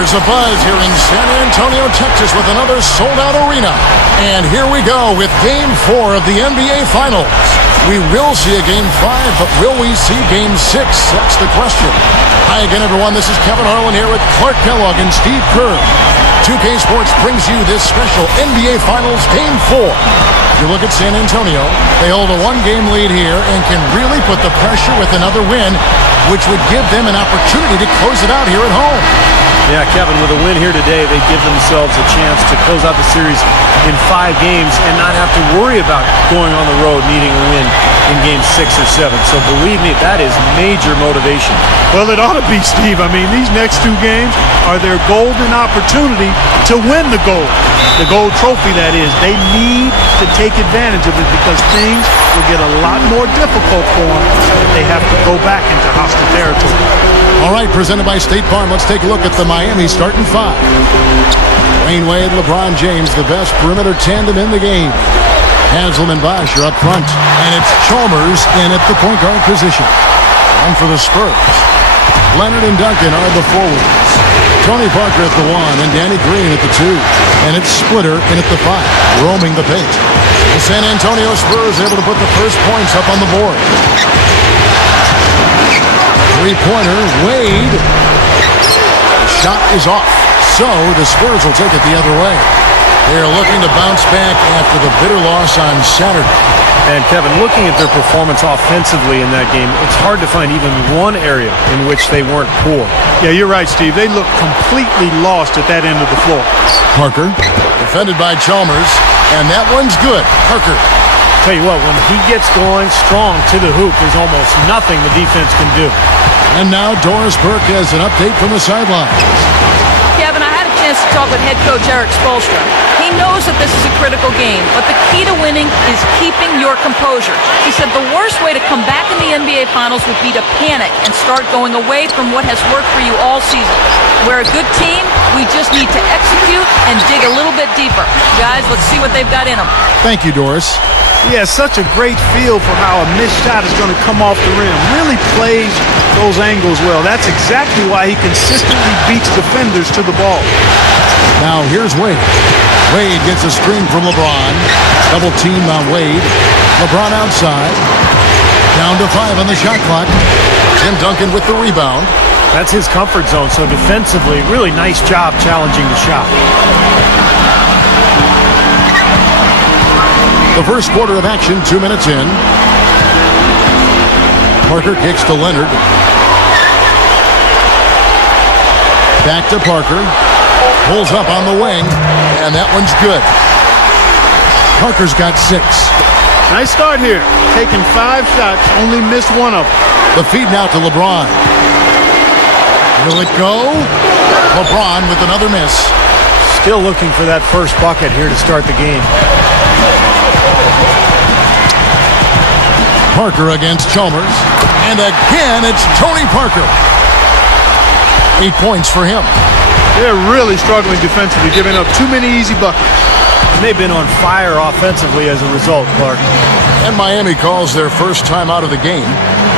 There's a buzz here in San Antonio, Texas with another sold-out arena. And here we go with Game 4 of the NBA Finals. We will see a Game 5, but will we see Game 6? That's the question. Hi again, everyone. This is Kevin Harlan here with Clark Kellogg and Steve Kerr. 2K Sports brings you this special NBA Finals Game 4. You look at San Antonio, they hold a one-game lead here and can really put the pressure with another win, which would give them an opportunity to close it out here at home. Yeah, Kevin, with a win here today, they give themselves a chance to close out the series in 5 games and not have to worry about going on the road needing a win in Game 6 or 7. So believe me, that is major motivation. Well, it ought to be, Steve. I mean, these next 2 games are their golden opportunity to win the gold trophy, that is. They need to take advantage of it because things will get a lot more difficult for them if they have to go back into hostile territory. All right, presented by State Farm, let's take a look at the Miami starting 5. Wayne Wade, LeBron James, the best perimeter tandem in the game. Haslam and Bosh are up front, and it's Chalmers in at the point guard position. And for the Spurs, Leonard and Duncan are the forwards. Tony Parker at the 1 and Danny Green at the 2. And it's Splitter in at the 5, roaming the paint. The San Antonio Spurs able to put the first points up on the board. Three-pointer, Wade. The shot is off, so the Spurs will take it the other way. They are looking to bounce back after the bitter loss on Saturday. And Kevin, looking at their performance offensively in that game, it's hard to find even one area in which they weren't poor. Yeah, you're right, Steve. They look completely lost at that end of the floor. Parker, defended by Chalmers, and that one's good. Parker. Tell you what, when he gets going strong to the hoop, there's almost nothing the defense can do. And now Doris Burke has an update from the sidelines. Kevin, I had a chance to talk with head coach Eric Spoelstra. He knows that this is a critical game, but the key to winning is keeping your composure. He said the worst way to come back in the NBA Finals would be to panic and start going away from what has worked for you all season. We're a good team. We just need to execute and dig a little bit deeper. Guys, let's see what they've got in them. Thank you, Doris. He has such a great feel for how a missed shot is going to come off the rim. Really plays those angles well. That's exactly why he consistently beats defenders to the ball. Now here's Wade. Wade gets a screen from LeBron. Double team on Wade. LeBron outside. Down to 5 on the shot clock. Tim Duncan with the rebound. That's his comfort zone, so defensively, really nice job challenging the shot. The first quarter of action, 2 minutes in. Parker kicks to Leonard. Back to Parker. Pulls up on the wing, and that one's good. Parker's got 6. Nice start here. Taking 5 shots, only missed 1 of them. The feed now to LeBron. Will it go? LeBron with another miss. Still looking for that first bucket here to start the game. Parker against Chalmers. And again, it's Tony Parker. 8 points for him. They're really struggling defensively, giving up too many easy buckets. And they've been on fire offensively as a result, Clark. And Miami calls their first time out of the game.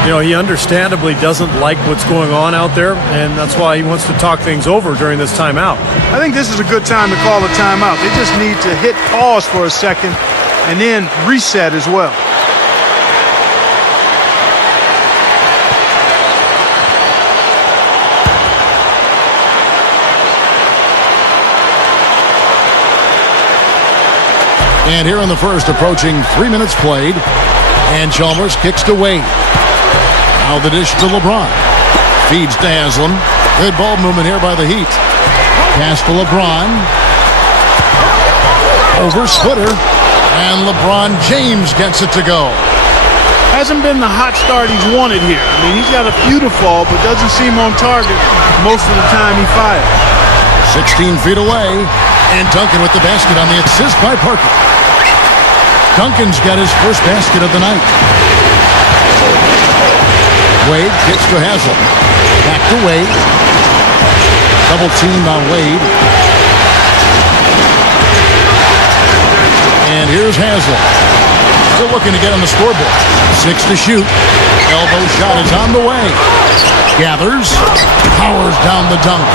You know, he understandably doesn't like what's going on out there, and that's why he wants to talk things over during this timeout. I think this is a good time to call a timeout. They just need to hit pause for a second and then reset as well. And here in the first, approaching 3 minutes played. And Chalmers kicks to Wade. Now the dish to LeBron. Feeds to Haslam. Good ball movement here by the Heat. Pass to LeBron. Over Splitter. And LeBron James gets it to go. Hasn't been the hot start he's wanted here. I mean, he's got a few to fall, but doesn't seem on target most of the time he fires. 16 feet away. And Duncan with the basket on the assist by Parker. Duncan's got his first basket of the night. Wade kicks to Haslam. Back to Wade. Double team on Wade. And here's Haslam. Still looking to get on the scoreboard. 6 to shoot. Elbow shot is on the way. Gathers. Powers down the dunk.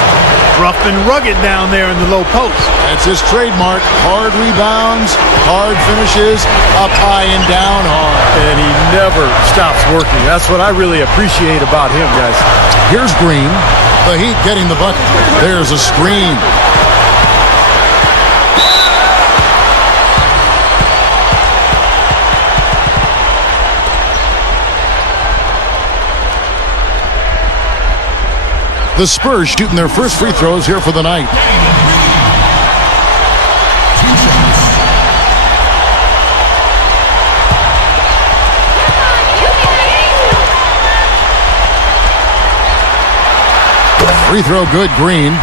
rough and rugged down there in the low post. That's his trademark. Hard rebounds, hard finishes, up high and down hard. And he never stops working. That's what I really appreciate about him, guys. Here's Green. The Heat getting the bucket. There's a screen. The Spurs shooting their first free throws here for the night. Free throw good, Green.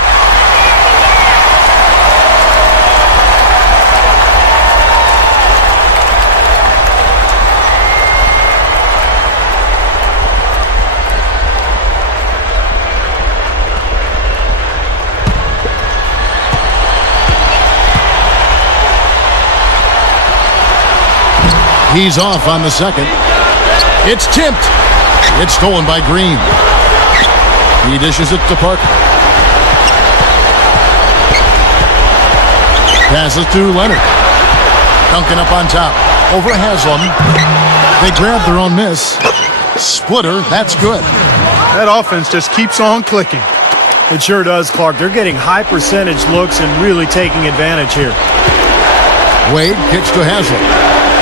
He's off on the second. It's tipped. It's stolen by Green. He dishes it to Parker. Passes to Leonard. Duncan up on top. Over Haslam. They grab their own miss. Splitter, that's good. That offense just keeps on clicking. It sure does, Clark. They're getting high percentage looks and really taking advantage here. Wade kicks to Haslam.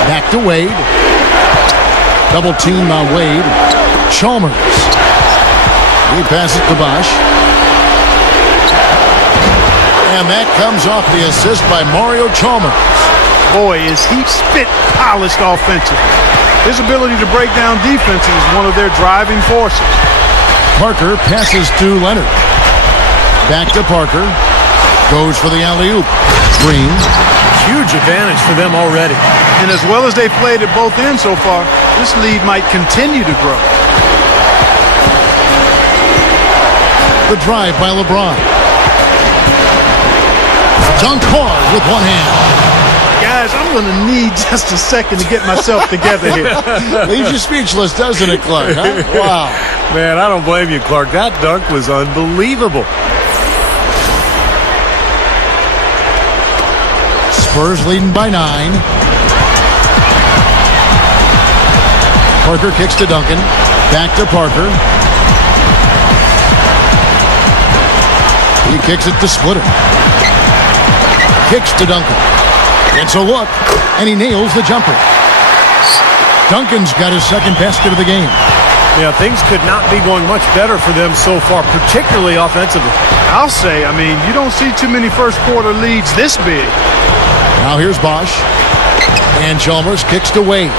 Back to Wade. Double team on Wade. Chalmers. He passes to Bosch. And that comes off the assist by Mario Chalmers. Boy, is he spit polished offensively. His ability to break down defenses is one of their driving forces. Parker passes to Leonard. Back to Parker. Goes for the alley-oop. Green. Huge advantage for them already. And as well as they've played at both ends so far, this lead might continue to grow. The drive by LeBron. Dunk hard with one hand. Guys, I'm going to need just a second to get myself together here. Leaves you speechless, doesn't it, Clark? Huh? Wow. Man, I don't blame you, Clark. That dunk was unbelievable. Spurs leading by 9. Parker kicks to Duncan. Back to Parker. He kicks it to Splitter. Kicks to Duncan. It's a look, and he nails the jumper. Duncan's got his second basket of the game. Yeah, things could not be going much better for them so far, particularly offensively. I'll say, you don't see too many first quarter leads this big. Now here's Bosch. And Chalmers kicks to Wade.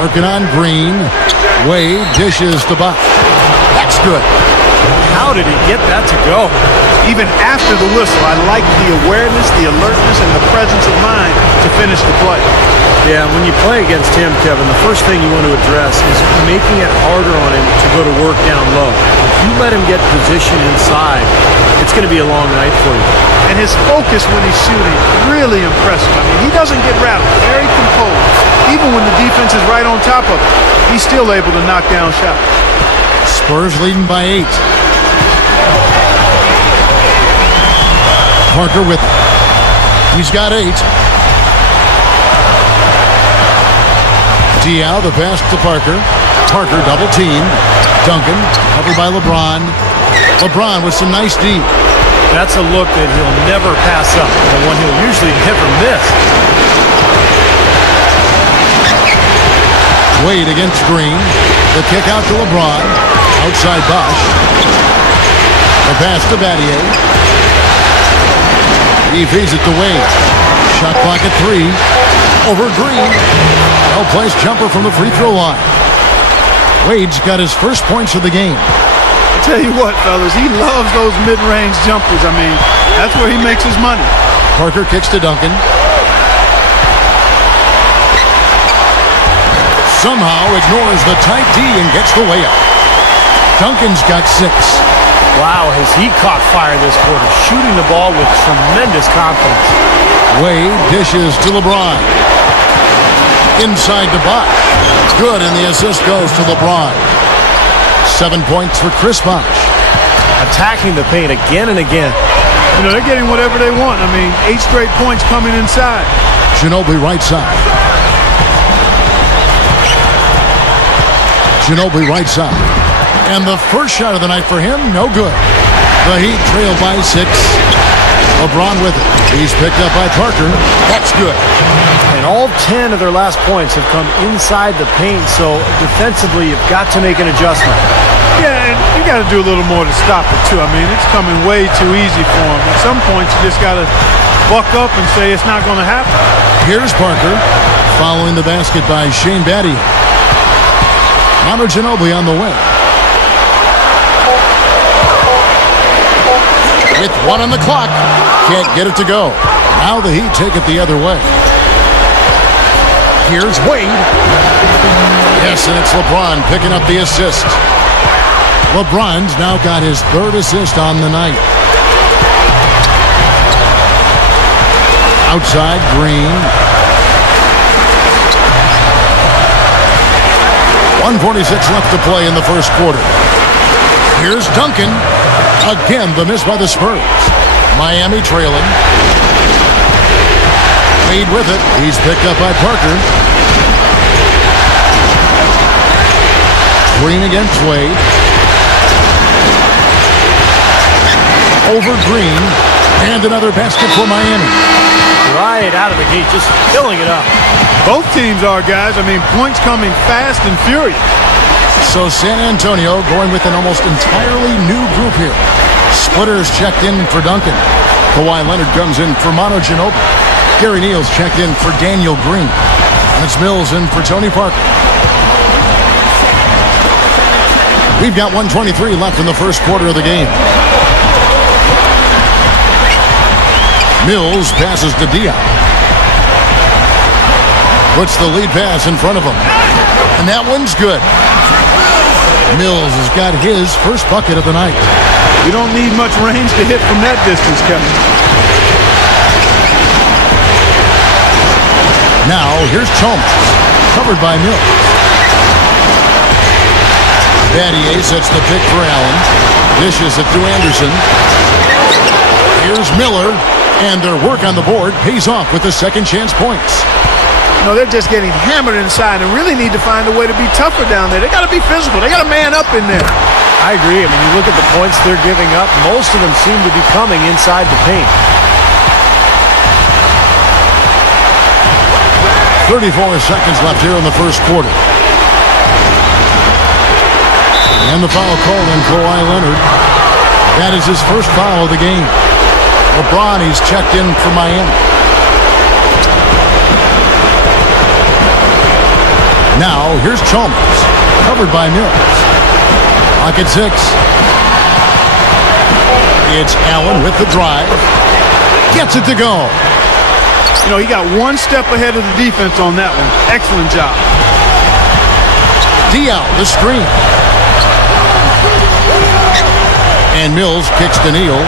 Working on Green. Wade dishes to Bosch. That's good. How did he get that to go? Even after the whistle, I like the awareness, the alertness, and the presence of mind to finish the play. Yeah, when you play against him, Kevin, the first thing you want to address is making it harder on him to go to work down low. If you let him get position inside, it's going to be a long night for you. And his focus when he's shooting, really impressive. He doesn't get rattled, very composed. Even when the defense is right on top of him, he's still able to knock down shots. Spurs leading by 8. Parker with it. He's got 8. Diao, the pass to Parker. Parker double teamed. Duncan covered by LeBron. LeBron with some nice D. That's a look that he'll never pass up, the one he'll usually never miss. Wade against Green. The kick out to LeBron. Outside Bosch. The pass to Battier. He feeds it to Wade. Shot clock at 3. Over Green. Well-placed jumper from the free throw line. Wade's got his first points of the game. I tell you what, fellas, he loves those mid-range jumpers. That's where he makes his money. Parker kicks to Duncan. Somehow ignores the tight D and gets the way up. Duncan's got 6. Wow, has he caught fire this quarter, shooting the ball with tremendous confidence. Wade dishes to LeBron. Inside to Bosch. Good, and the assist goes to LeBron. 7 points for Chris Bosch. attacking the paint again and again. You know, they're getting whatever they want. I mean, 8 straight points coming inside. Ginobili right side. Ginobili right side. And the first shot of the night for him, no good. The Heat trail by 6. LeBron with it. He's picked up by Parker. That's good. And all 10 of their last points have come inside the paint, so defensively you've got to make an adjustment. Yeah, and you got to do a little more to stop it, too. I mean, it's coming way too easy for him. At some points, you just got to buck up and say it's not going to happen. Here's Parker following the basket by Shane Battier. Manu Ginobili on the wing. With 1 on the clock. Can't get it to go. Now the Heat take it the other way. Here's Wade. Yes, and it's LeBron picking up the assist. LeBron's now got his 3rd assist on the night. Outside, Green. 1:46 left to play in the first quarter. Here's Duncan. Again, the miss by the Spurs. Miami trailing. Wade with it. He's picked up by Parker. Green against Wade. Over Green. And another basket for Miami. Right out of the gate, just filling it up. Both teams are, guys. I mean, points coming fast and furious. So San Antonio going with an almost entirely new group here. Splitters checked in for Duncan. Kawhi Leonard comes in for Manu Ginobili. Gary Neal's checked in for Daniel Green. And it's Mills in for Tony Parker. We've got 1:23 left in the first quarter of the game. Mills passes to Diop. Puts the lead pass in front of him. And that one's good. Mills has got his first bucket of the night. You don't need much range to hit from that distance, Kevin. Now, here's Chalmers. Covered by Mills. Battier sets the pick for Allen. Dishes it to Anderson. Here's Miller. And their work on the board pays off with the second chance points. No, they're just getting hammered inside and really need to find a way to be tougher down there. They got to be physical. They got to man up in there. I agree. I mean, you look at the points they're giving up, most of them seem to be coming inside the paint. 34 seconds left here in the first quarter. And the foul called on Kawhi Leonard. That is his first foul of the game. LeBron, he's checked in for Miami. Now, here's Chalmers. Covered by Mills. Clock at 6. It's Allen with the drive. Gets it to go. You know, he got one step ahead of the defense on that one. Excellent job. Diop, the screen. And Mills kicks to Neal.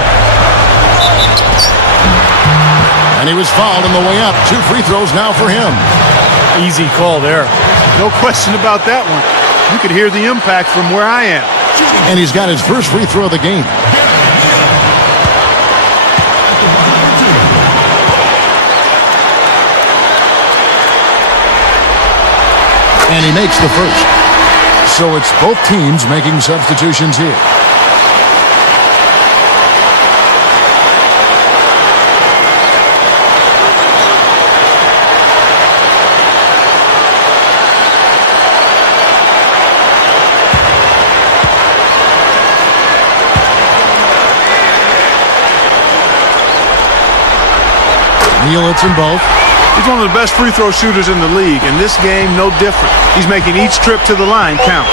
And he was fouled on the way up. 2 free throws now for him. Easy call there. No question about that one. You could hear the impact from where I am. And he's got his first free throw of the game. And he makes the first. So it's both teams making substitutions here. Neal hits them both. He's one of the best free throw shooters in the league, and this game, no different. He's making each trip to the line count.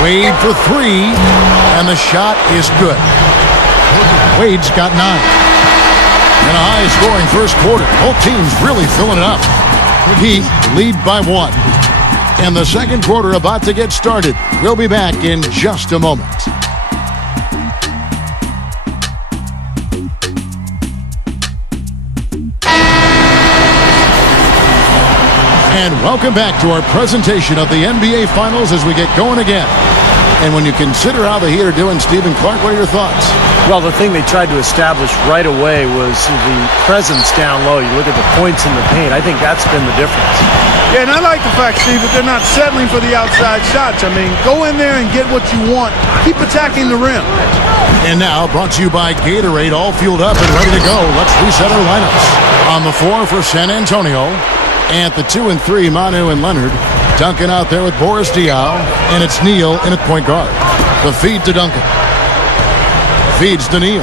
Wade for 3, and the shot is good. Wade's got 9. And a high-scoring first quarter. Both teams really filling it up. Heat lead by 1. And the second quarter about to get started. We'll be back in just a moment. And welcome back to our presentation of the NBA Finals as we get going again. And when you consider how the Heat are doing, Stephen Clark, what are your thoughts? Well, the thing they tried to establish right away was the presence down low. You look at the points in the paint. I think that's been the difference. Yeah, and I like the fact, Steve, that they're not settling for the outside shots. I mean, go in there and get what you want. Keep attacking the rim. And now, brought to you by Gatorade, all fueled up and ready to go. Let's reset our lineups. On the floor for San Antonio, at the 2 and 3, Manu and Leonard. Duncan out there with Boris Diaw, and it's Neal in at point guard. The feed to Duncan. Feeds to Neal.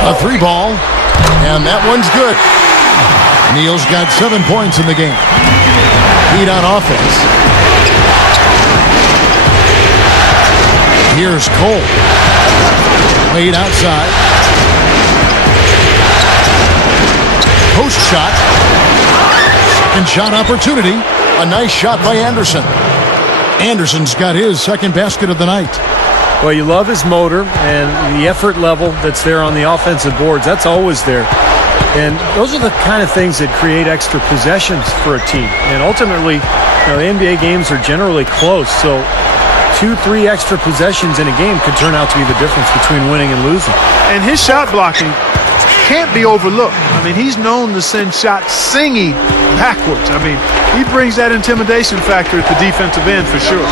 A 3-ball, and that one's good. Neal's got 7 points in the game. Heat on offense. Here's Cole. Wade outside. Post shot. Second shot opportunity. A nice shot by Anderson. Anderson's got his second basket of the night. Well, you love his motor and the effort level that's there on the offensive boards. That's always there. And those are the kind of things that create extra possessions for a team. And ultimately, the NBA games are generally close. So 2-3 extra possessions in a game could turn out to be the difference between winning and losing. And his shot blocking can't be overlooked. I mean, he's known to send shots singing backwards. I mean, he brings that intimidation factor at the defensive end for sure.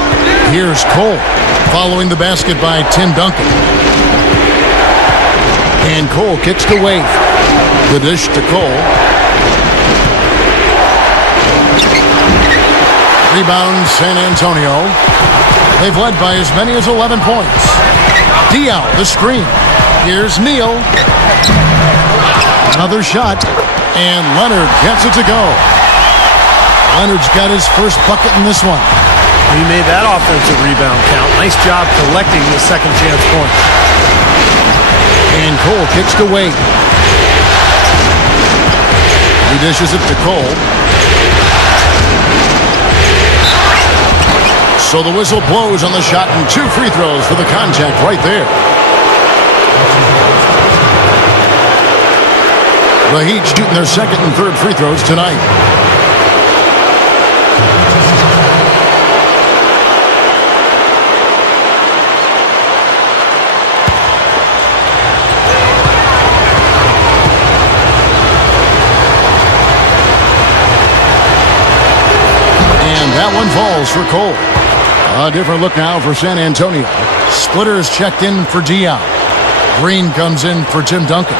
Here's Cole following the basket by Tim Duncan. And Cole kicks to Wade. The dish to Cole. Rebound San Antonio. They've led by as many as 11 points. Diaw, the screen. Here's Neal. Another shot. And Leonard gets it to go. Leonard's got his first bucket in this one. He made that offensive rebound count. Nice job collecting the second chance point. And Cole kicks to Wade. He dishes it to Cole. So the whistle blows on the shot and 2 free throws for the contact right there. The Heat shooting their second and third free throws tonight. That one falls for Cole. A different look now for San Antonio. Splitters checked in for Diaw. Green comes in for Tim Duncan.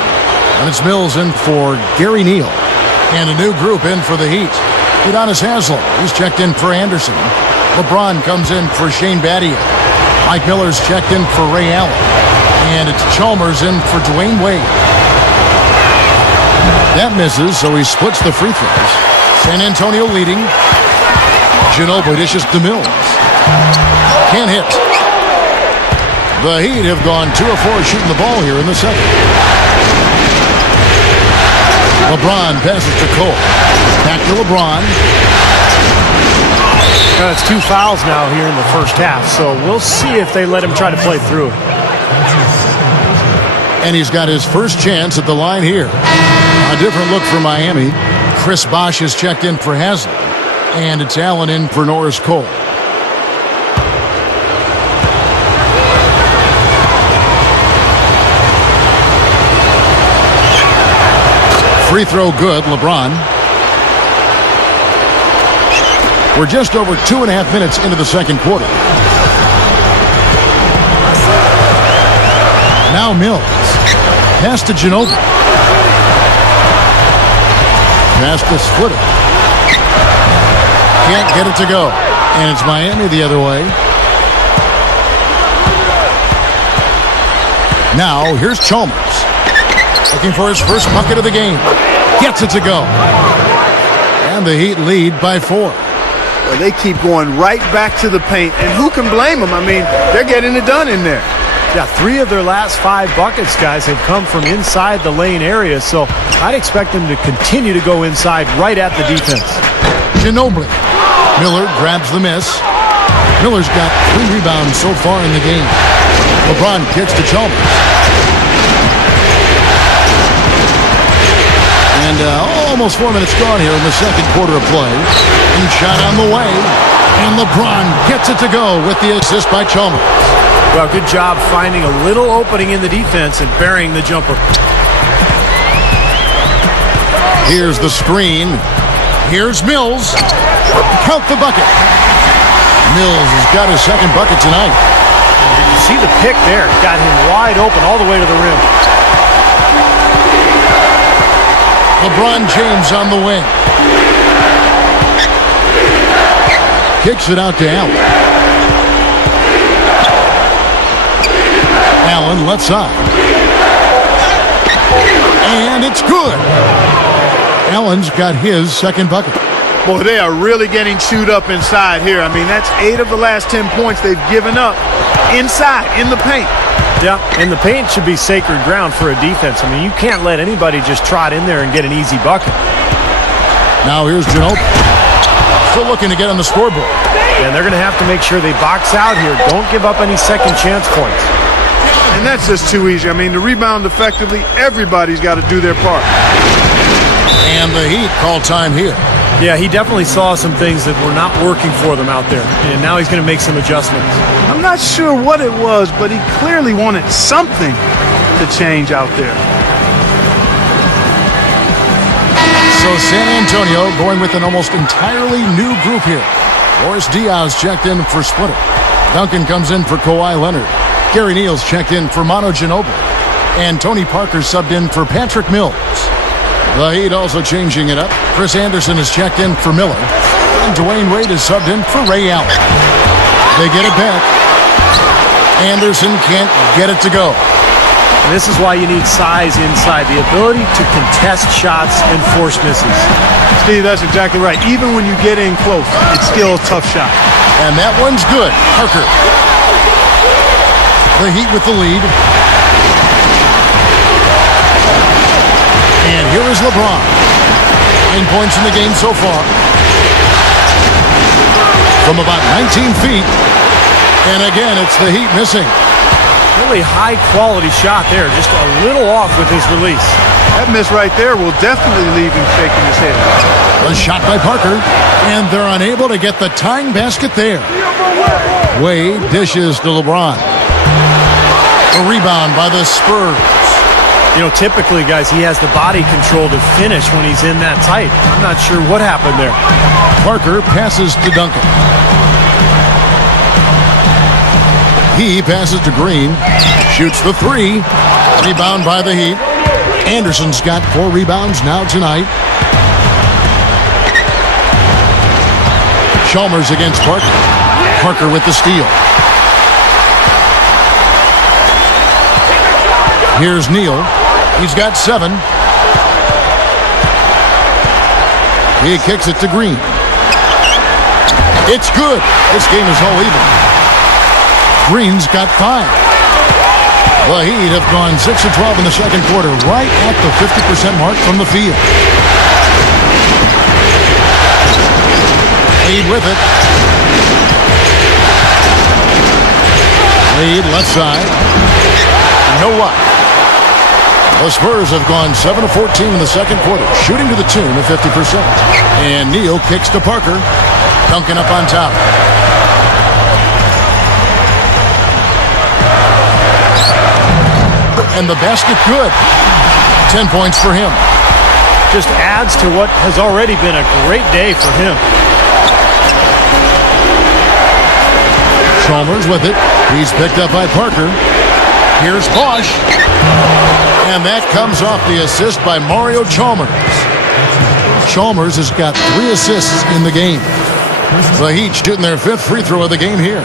And it's Mills in for Gary Neal. And a new group in for the Heat. Udonis Haslem, he's checked in for Anderson. LeBron comes in for Shane Battier. Mike Miller's checked in for Ray Allen. And it's Chalmers in for Dwayne Wade. That misses, so he splits the free throws. San Antonio leading. Ginobili dishes to Mills. Can't hit. The Heat have gone 2 of 4 shooting the ball here in the second. LeBron passes to Cole. Back to LeBron. It's 2 fouls now here in the first half, so we'll see if they let him try to play through it. And he's got his first chance at the line here. A different look for Miami. Chris Bosh has checked in for Haslem. And it's Allen in for Norris Cole. Free throw good, LeBron. We're just over 2.5 minutes into the second quarter. Now Mills. Pass to Ginobili. Pass to Splitter. Can't get it to go. And it's Miami the other way. Now, here's Chalmers. Looking for his first bucket of the game. Gets it to go. And the Heat lead by 4. Well, they keep going right back to the paint. And who can blame them? I mean, they're getting it done in there. Yeah, 3 of their last 5 buckets, guys, have come from inside the lane area. So I'd expect them to continue to go inside right at the defense. Ginobili. Miller grabs the miss. Miller's got 3 rebounds so far in the game. LeBron kicks to Chalmers. And almost 4 minutes gone here in the second quarter of play. And shot on the way. And LeBron gets it to go with the assist by Chalmers. Well, good job finding a little opening in the defense and burying the jumper. Here's the screen. Here's Mills. Count the bucket. Mills has got his second bucket tonight. Did you see the pick there? Got him wide open all the way to the rim. LeBron James on the wing. Kicks it out to Allen. Allen left side. And it's good. Allen's got his second bucket. Boy, they are really getting chewed up inside here. I mean, that's 8 of the last 10 points they've given up inside, in the paint. Yeah, and the paint should be sacred ground for a defense. I mean, you can't let anybody just trot in there and get an easy bucket. Now here's Ginobili. Still looking to get on the scoreboard. And they're going to have to make sure they box out here. Don't give up any second chance points. And that's just too easy. I mean, to rebound effectively, everybody's got to do their part. And the Heat call time here. Yeah, he definitely saw some things that were not working for them out there. And now he's going to make some adjustments. I'm not sure what it was, but he clearly wanted something to change out there. So San Antonio going with an almost entirely new group here. Boris Diaz checked in for Splitter. Duncan comes in for Kawhi Leonard. Gary Neal's checked in for Manu Ginobili. And Tony Parker subbed in for Patrick Mills. The Heat also changing it up. Chris Anderson is checked in for Miller. And Dwayne Wade is subbed in for Ray Allen. They get it back. Anderson can't get it to go. And this is why you need size inside. The ability to contest shots and force misses. Steve, that's exactly right. Even when you get in close, it's still a tough shot. And that one's good. Parker. The Heat with the lead. And here is LeBron. 9 points in the game so far. From about 19 feet. And again, it's the Heat missing. Really high-quality shot there. Just a little off with his release. That miss right there will definitely leave him shaking his head. A shot by Parker. And they're unable to get the tying basket there. Wade dishes to LeBron. A rebound by the Spurs. You know, typically, guys, he has the body control to finish when he's in that tight. I'm not sure what happened there. Parker passes to Duncan. He passes to Green. Shoots the three. Rebound by the Heat. Anderson's got 4 rebounds now tonight. Chalmers against Parker. Parker with the steal. Here's Neal. He's got 7. He kicks it to Green. It's good. This game is all even. Green's got 5. The Heat have gone 6 of 12 in the second quarter, right at the 50% mark from the field. Lead with it. Lead left side. You know what? The Spurs have gone 7 of 14 in the second quarter, shooting to the tune of 50%. And Neal kicks to Parker. Duncan up on top. And the basket good. 10 points for him. Just adds to what has already been a great day for him. Chalmers with it. He's picked up by Parker. Here's Bosch. And that comes off the assist by Mario Chalmers. Chalmers has got 3 assists in the game. The Heat shooting their 5th free throw of the game here.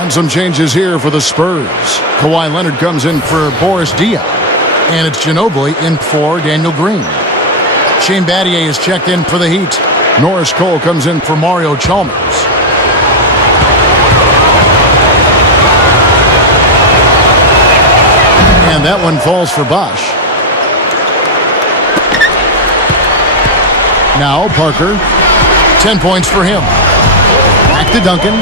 And some changes here for the Spurs. Kawhi Leonard comes in for Boris Diaz. And it's Ginobili in for Daniel Green. Shane Battier is checked in for the Heat. Norris Cole comes in for Mario Chalmers. And that one falls for Bosch. Now Parker. 10 points for him. Back to Duncan.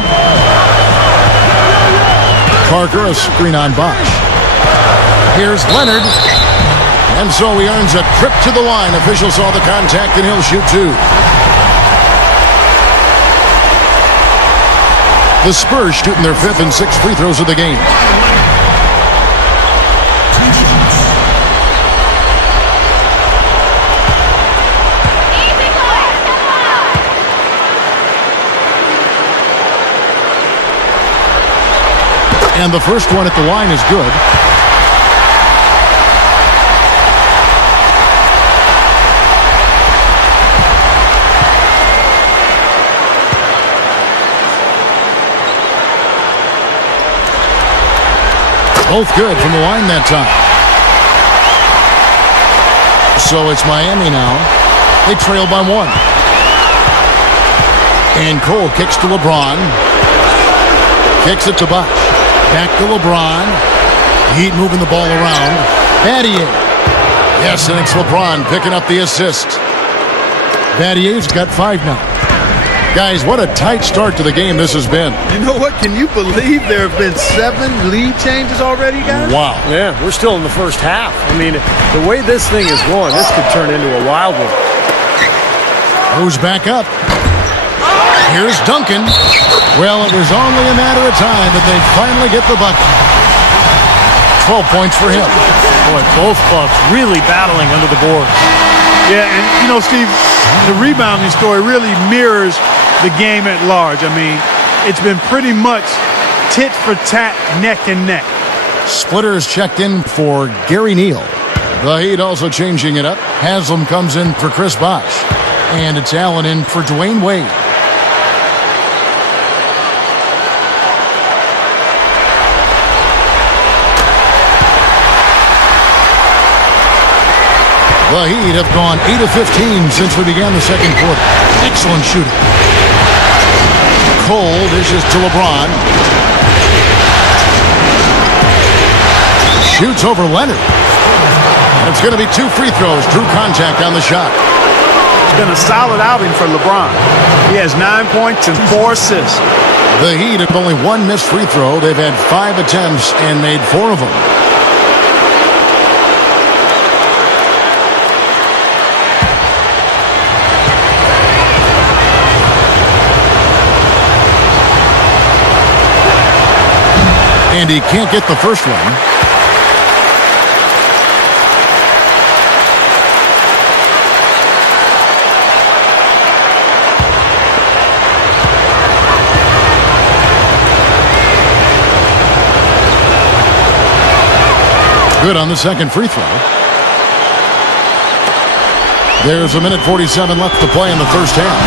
Parker, a screen on Bosch. Here's Leonard. And so he earns a trip to the line. Officials saw the contact, and he'll shoot two. The Spurs shooting their 5th and 6th free throws of the game. And the first one at the line is good. Both good from the line that time. So it's Miami now. They trail by 1. And Cole kicks to LeBron. Kicks it to Bosch. Back to LeBron. Heat moving the ball around. Battier. Yes, and it's LeBron picking up the assist. Battier's got 5 now. Guys, what a tight start to the game this has been. You know what? Can you believe there have been 7 lead changes already, guys? Wow. Yeah, we're still in the first half. I mean, the way this thing is going, this could turn into a wild one. Moves back up. Here's Duncan. Well, it was only a matter of time that they finally get the bucket. 12 points for him. Boy, both clubs really battling under the board. Yeah, and you know, Steve, the rebounding story really mirrors the game at large. I mean, it's been pretty much tit for tat, neck and neck. Splitters checked in for Gary Neal. The Heat also changing it up. Haslam comes in for Chris Bosh. And it's Allen in for Dwayne Wade. The Heat have gone 8 of 15 since we began the second quarter. Excellent shooting. Cole dishes to LeBron. Shoots over Leonard. And it's going to be 2 free throws. Drew contact on the shot. It's been a solid outing for LeBron. He has 9 points and 4 assists. The Heat have only 1 missed free throw. They've had 5 attempts and made 4 of them. And he can't get the first one. Good on the second free throw. There's 1:47 left to play in the first half.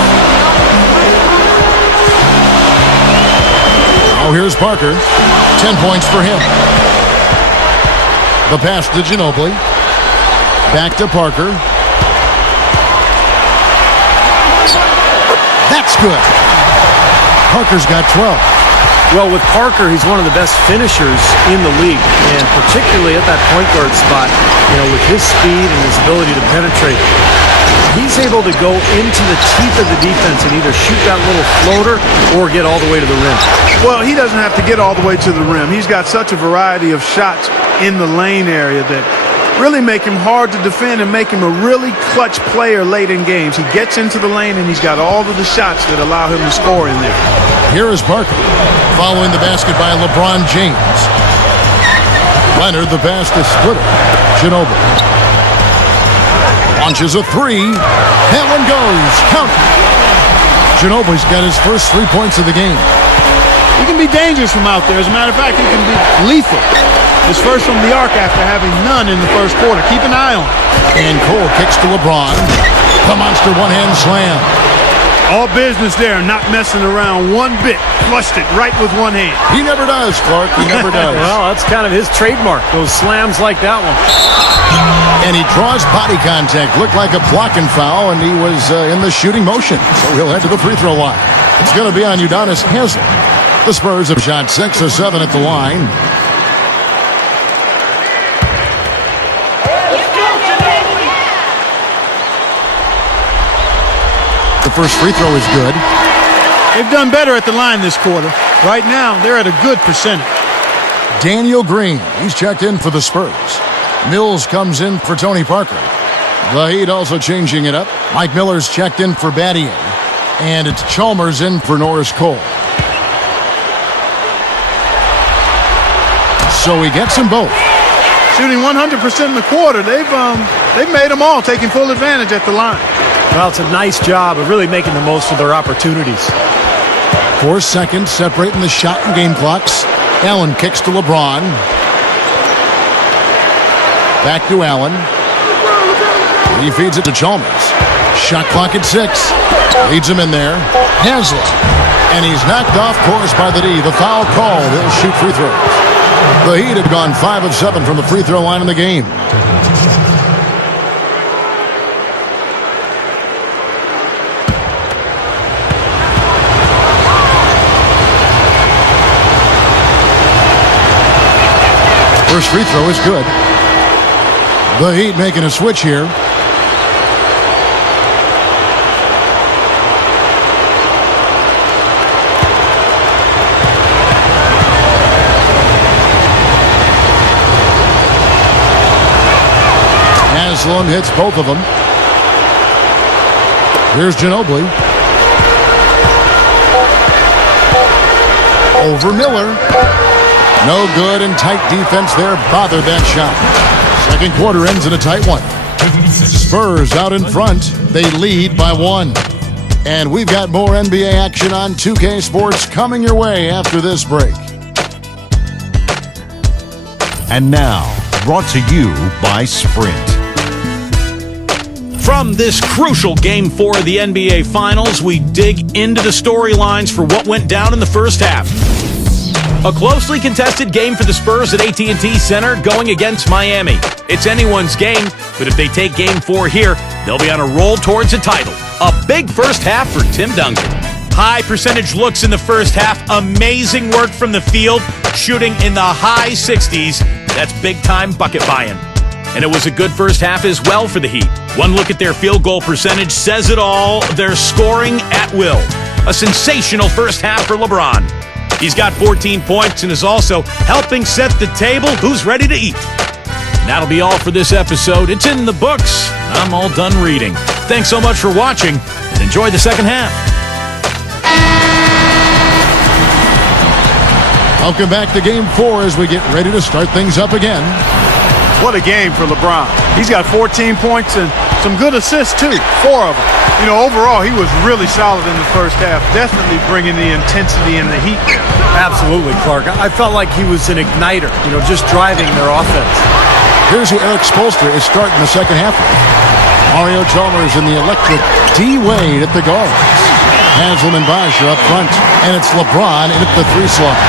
Now here's Parker. 10 points for him. The pass to Ginobili. Back to Parker. That's good. Parker's got 12. Well, with Parker, he's one of the best finishers in the league, and particularly at that point guard spot, you know, with his speed and his ability to penetrate, he's able to go into the teeth of the defense and either shoot that little floater or get all the way to the rim. Well, he doesn't have to get all the way to the rim. He's got such a variety of shots in the lane area that really make him hard to defend and make him a really clutch player late in games. He gets into the lane and he's got all of the shots that allow him to score in there. Here is Parker, following the basket by LeBron James. Leonard, the pass to Splitter. Ginobili launches a 3. That one goes. Count. Ginobili's got his first 3 points of the game. He can be dangerous from out there. As a matter of fact, he can be lethal. His first from the arc after having none in the first quarter. Keep an eye on him. And Cole kicks to LeBron. The monster one-hand slam. All business there, not messing around one bit. Flushed it right with one hand. He never does, Clark. He never does. Well, that's kind of his trademark, those slams like that one. And he draws body contact. Looked like a blocking foul, and he was in the shooting motion. So he'll head to the free throw line. It's going to be on Udonis Haslem. The Spurs have shot 6 of 7 at the line. The first free throw is good. They've done better at the line this quarter. Right now, they're at a good percentage. Daniel Green, he's checked in for the Spurs. Mills comes in for Tony Parker. The Heat also changing it up. Mike Miller's checked in for Battier. And it's Chalmers in for Norris Cole. So he gets them both. Shooting 100% in the quarter. They've made them all, taking full advantage at the line. Well, it's a nice job of really making the most of their opportunities. 4 seconds separating the shot and game clocks. Allen kicks to LeBron. Back to Allen. He feeds it to Chalmers. Shot clock at 6. Leads him in there. Haslett. And he's knocked off course by the D. The foul called. He'll shoot free throws. The Heat have gone 5 of 7 from the free throw line in the game. First free throw is good. The Heat making a switch here. Haslam hits both of them. Here's Ginobili. Over Miller. No good, and tight defense there bothered that shot. Second quarter ends in a tight one. Spurs out in front. They lead by 1. And we've got more NBA action on 2K Sports coming your way after this break. And now, brought to you by Sprint. From this crucial Game 4 of the NBA Finals, we dig into the storylines for what went down in the first half. A closely contested game for the Spurs at AT&T Center going against Miami. It's anyone's game, but if they take Game 4 here, they'll be on a roll towards a title. A big first half for Tim Duncan. High percentage looks in the first half. Amazing work from the field, shooting in the high 60s. That's big-time bucket buying. And it was a good first half as well for the Heat. One look at their field goal percentage says it all. They're scoring at will. A sensational first half for LeBron. He's got 14 points and is also helping set the table. Who's ready to eat? And that'll be all for this episode. It's in the books. I'm all done reading. Thanks so much for watching, and enjoy the second half. Welcome back to Game 4 as we get ready to start things up again. What a game for LeBron. He's got 14 points and some good assists, too. 4 of them. You know, overall, he was really solid in the first half. Definitely bringing the intensity and the heat. Absolutely, Clark. I felt like he was an igniter, just driving their offense. Here's who Eric Spoelstra is starting the second half with. Mario Chalmers and the electric D. Wade at the guards. Haslem and Bosh are up front, and it's LeBron in at the 3 slot.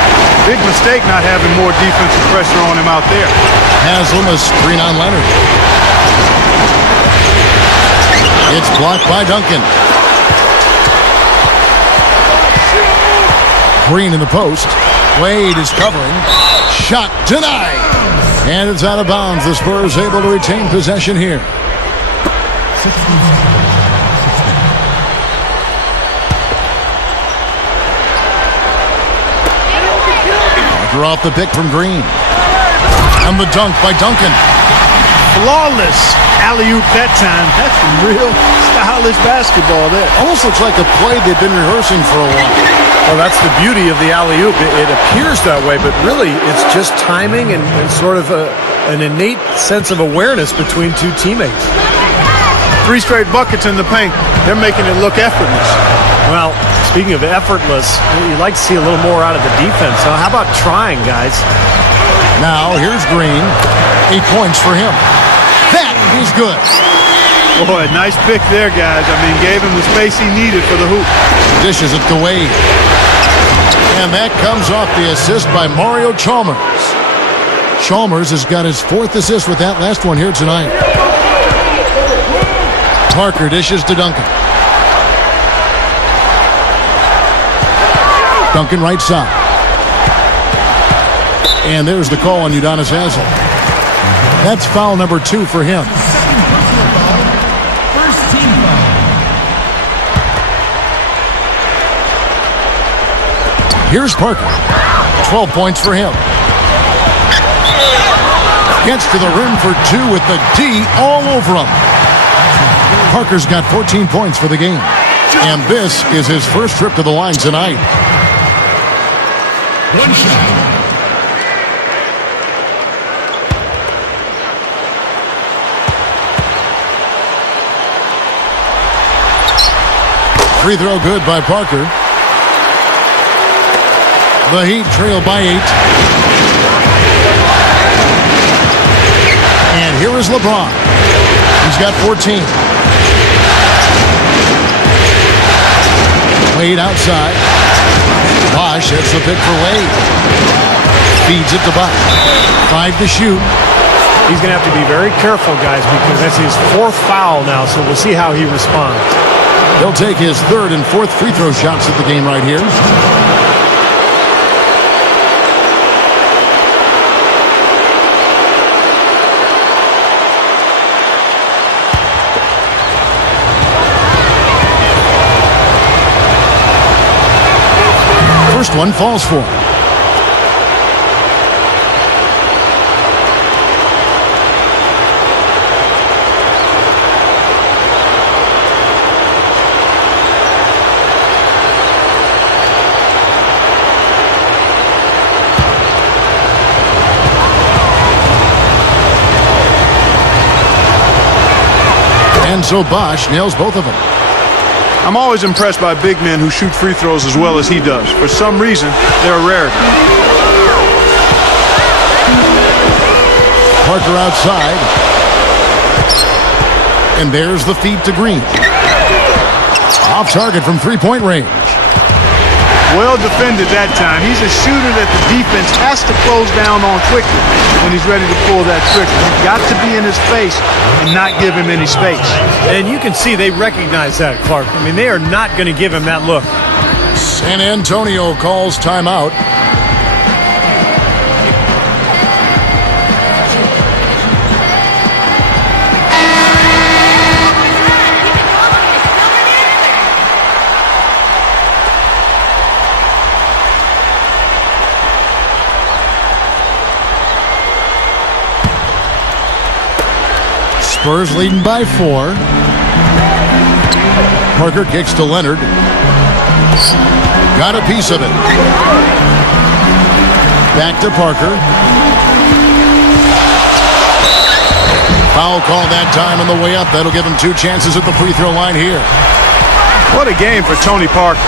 Big mistake not having more defensive pressure on him out there. Haslem is screen on Leonard. It's blocked by Duncan. Green in the post. Wade is covering. Shot denied. And it's out of bounds. The Spurs able to retain possession here. Off the pick from Green. And the dunk by Duncan. Flawless alley-oop that time. That's some real stylish basketball there. Almost looks like a play they've been rehearsing for a while. Well, that's the beauty of the alley-oop. It appears that way, but really it's just timing and sort of an innate sense of awareness between two teammates. 3 straight buckets in the paint. They're making it look effortless. Well, speaking of effortless, you'd like to see a little more out of the defense. So how about trying, guys? Now, here's Green. 8 points for him. That is good. Boy, nice pick there, guys. Gave him the space he needed for the hoop. Dishes it to Wade. And that comes off the assist by Mario Chalmers. Chalmers has got his 4th assist with that last one here tonight. Parker dishes to Duncan. Duncan right side. And there's the call on Udonis Haslem. That's foul number 2 for him. First team foul. Here's Parker. 12 points for him. Gets to the rim for two with the D all over him. Parker's got 14 points for the game. And this is his first trip to the line tonight. One shot. Free throw good by Parker. The Heat trail by 8. And here is LeBron. He's got 14. Wade outside. Bosh hits the pick for Wade. Feeds it to Buck. 5 to shoot. He's going to have to be very careful, guys, because that's his 4th foul now, so we'll see how he responds. He'll take his 3rd and 4th free throw shots at the game right here. First one falls for him. And so Bosh nails both of them. I'm always impressed by big men who shoot free throws as well as he does. For some reason, they're a rarity. Parker outside. And there's the feed to Green. Off target from three-point range. Well defended that time. He's a shooter that the defense has to close down on quickly when he's ready to pull that trigger. You've got to be in his face and not give him any space. And you can see they recognize that, Clark. I mean, they are not going to give him that look. San Antonio calls timeout. Spurs leading by 4. Parker kicks to Leonard. Got a piece of it. Back to Parker. Foul call that time on the way up. That'll give him 2 chances at the free throw line here. What a game for Tony Parker.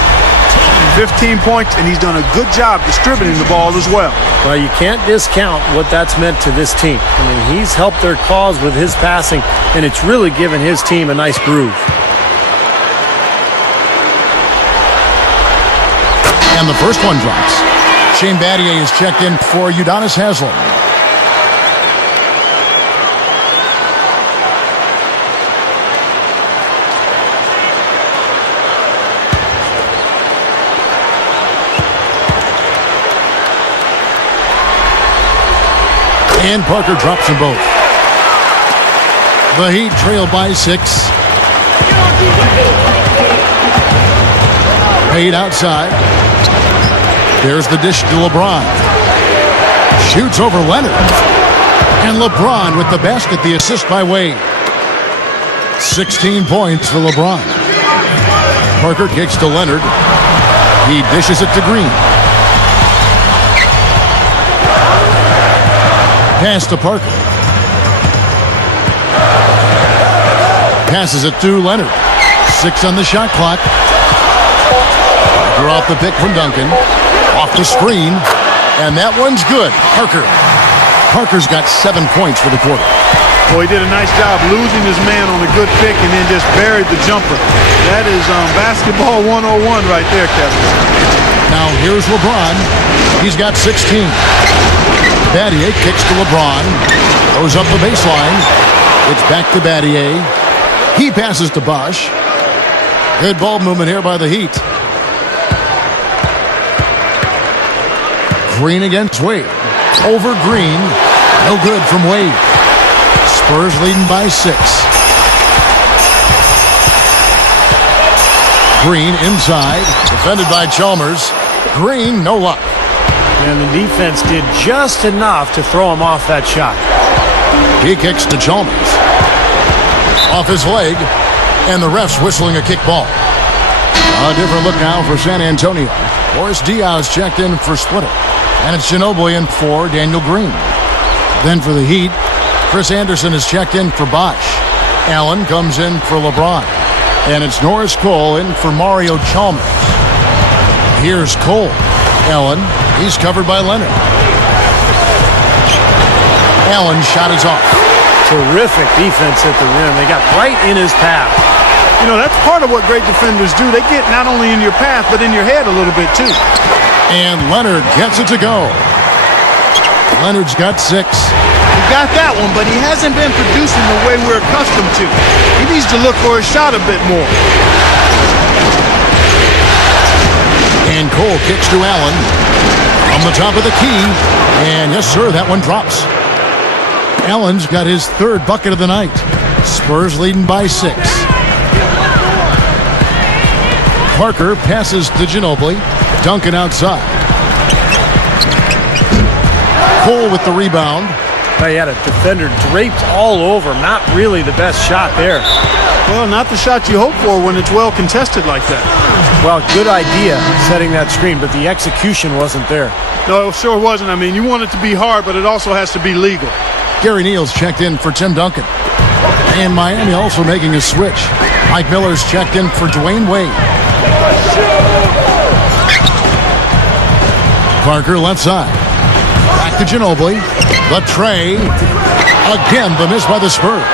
15 points, and he's done a good job distributing the ball as well. Well, you can't discount what that's meant to this team. I mean, he's helped their cause with his passing, and it's really given his team a nice groove. And the first one drops. Shane Battier is checked in for Udonis Haslem. And Parker drops them both. The Heat trail by 6. Wade outside. There's the dish to LeBron. Shoots over Leonard. And LeBron with the basket, the assist by Wade. 16 points for LeBron. Parker kicks to Leonard. He dishes it to Green. Pass to Parker. Passes it to Leonard. 6 on the shot clock. Parker off the pick from Duncan. Off the screen. And that one's good. Parker's got 7 points for the quarter. Boy, he did a nice job losing his man on a good pick and then just buried the jumper. That is basketball 101 right there, Kevin. Now here's LeBron. He's got 16. Battier kicks to LeBron. Goes up the baseline. It's back to Battier. He passes to Bosh. Good ball movement here by the Heat. Green against Wade. Over Green. No good from Wade. Spurs leading by 6. Green inside. Defended by Chalmers. Green, no luck. And the defense did just enough to throw him off that shot. He kicks to Chalmers. Off his leg, and the ref's whistling a kick ball. A different look now for San Antonio. Boris Diaz checked in for Splitter, and it's Ginobili in for Daniel Green. Then for the Heat, Chris Anderson is checked in for Bosch. Allen comes in for LeBron, and it's Norris Cole in for Mario Chalmers. Here's Cole. Allen, he's covered by Leonard. Allen's shot is off. Terrific defense at the rim. They got right in his path. You know, that's part of what great defenders do. They get not only in your path, but in your head a little bit, too. And Leonard gets it to go. Leonard's got 6. He got that one, but he hasn't been producing the way we're accustomed to. He needs to look for a shot a bit more. And Cole kicks to Allen from the top of the key. And yes, sir, that one drops. Allen's got his 3rd bucket of the night. Spurs leading by 6. Parker passes to Ginobili. Duncan outside. Cole with the rebound. He had a defender draped all over him. Not really the best shot there. Well, not the shot you hope for when it's well contested like that. Well, good idea setting that screen, but the execution wasn't there. No, it sure wasn't. I mean, you want it to be hard, but it also has to be legal. Gary Neal's checked in for Tim Duncan. And Miami also making a switch. Mike Miller's checked in for Dwayne Wade. Parker left side. Back to Ginobili. The tray. Again, the miss by the Spurs.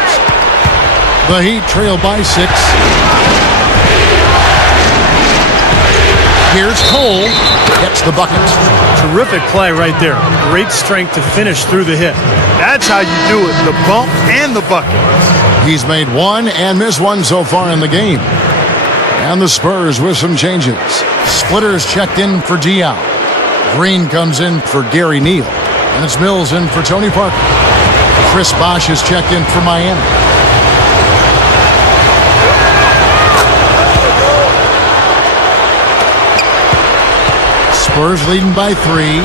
The Heat trail by 6. Here's Cole. Gets the bucket. Terrific play right there. Great strength to finish through the hit. That's how you do it, the bump and the bucket. He's made 1 and missed 1 so far in the game. And the Spurs with some changes. Splitter's checked in for Dion. Green comes in for Gary Neal. And it's Mills in for Tony Parker. Chris Bosch is checked in for Miami. Spurs leading by 3.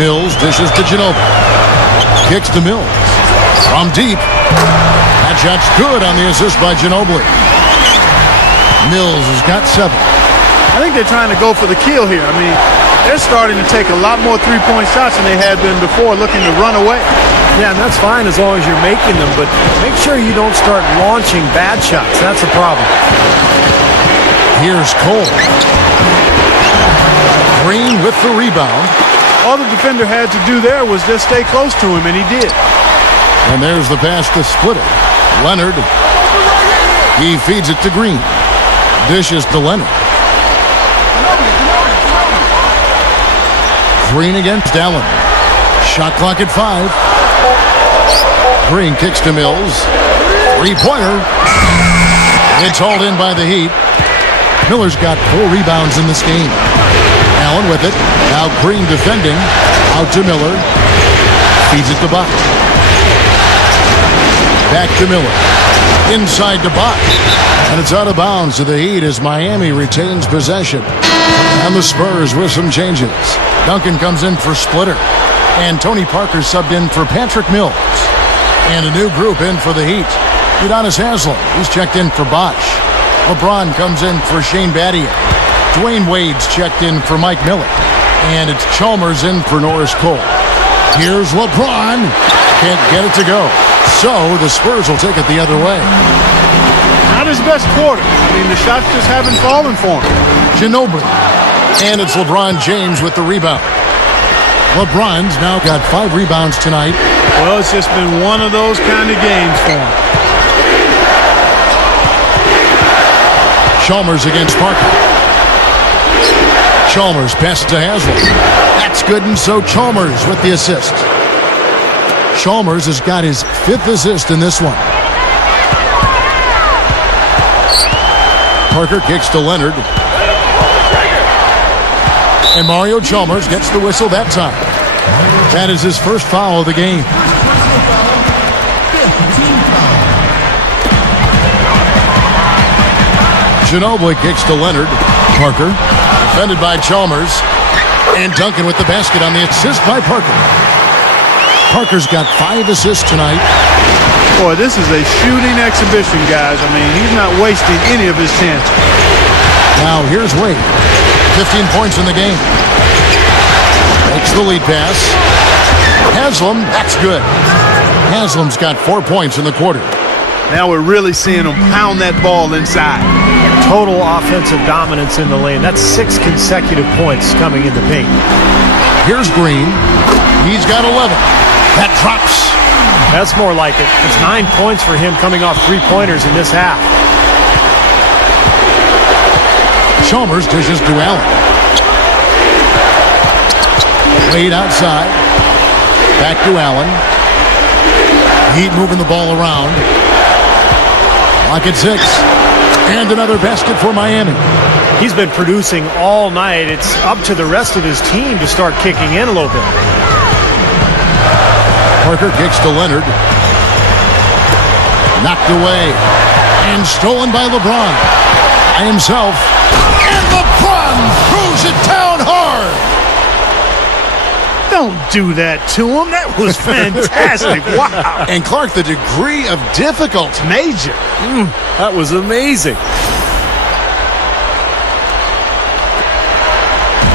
Mills dishes to Ginobili. Kicks to Mills. From deep. That shot's good on the assist by Ginobili. Mills has got 7. I think they're trying to go for the kill here. I mean, they're starting to take a lot more three-point shots than they had been before, looking to run away. Yeah, and that's fine as long as you're making them, but make sure you don't start launching bad shots. That's a problem. Here's Cole. Green with the rebound. All the defender had to do there was just stay close to him, and he did. And there's the pass to Splitter. Leonard. He feeds it to Green. Dishes to Leonard. Green against Allen. Shot clock at 5. Green kicks to Mills. 3-pointer. It's hauled in by the Heat. Miller's got 4 rebounds in this game. Allen with it. Now Green defending. Out to Miller. Feeds it to Bosch. Back to Miller. Inside to Bosch. And it's out of bounds to the Heat as Miami retains possession. And the Spurs with some changes. Duncan comes in for Splitter. And Tony Parker subbed in for Patrick Mills. And a new group in for the Heat. Udonis Haslem, he's checked in for Bosch. LeBron comes in for Shane Battier. Dwayne Wade's checked in for Mike Miller. And it's Chalmers in for Norris Cole. Here's LeBron. Can't get it to go. So the Spurs will take it the other way. Not his best quarter. I mean, the shots just haven't fallen for him. Ginobili. And it's LeBron James with the rebound. LeBron's now got 5 rebounds tonight. Well, it's just been one of those kind of games for him. Chalmers against Parker. Chalmers passes to Haslem. That's good, and so Chalmers with the assist. Chalmers has got his 5th assist in this one. Parker kicks to Leonard. And Mario Chalmers gets the whistle that time. That is his first foul of the game. Ginobili kicks to Leonard. Parker Defended by Chalmers. And Duncan with the basket on the assist by Parker. Parker's got 5 assists tonight. Boy, this is a shooting exhibition, guys. I mean, he's not wasting any of his chances. Now here's Wade. 15 points in the game. Makes the lead pass. Haslam, that's good. Haslam's got 4 points in the quarter. Now we're really seeing him pound that ball inside. Total offensive dominance in the lane. That's 6 consecutive points coming in the paint. Here's Green. He's got 11. That drops. That's more like it. It's 9 points for him coming off 3-pointers in this half. Chalmers dishes to Allen. Wade outside. Back to Allen. Heat moving the ball around. Lock at 6. And another basket for Miami. He's been producing all night. It's up to the rest of his team to start kicking in a little bit. Parker kicks to Leonard. Knocked away. And stolen by LeBron. By himself. And LeBron throws it down hard. Don't do that to him. That was fantastic. Wow. And Clark, the degree of difficulty. Major. That was amazing.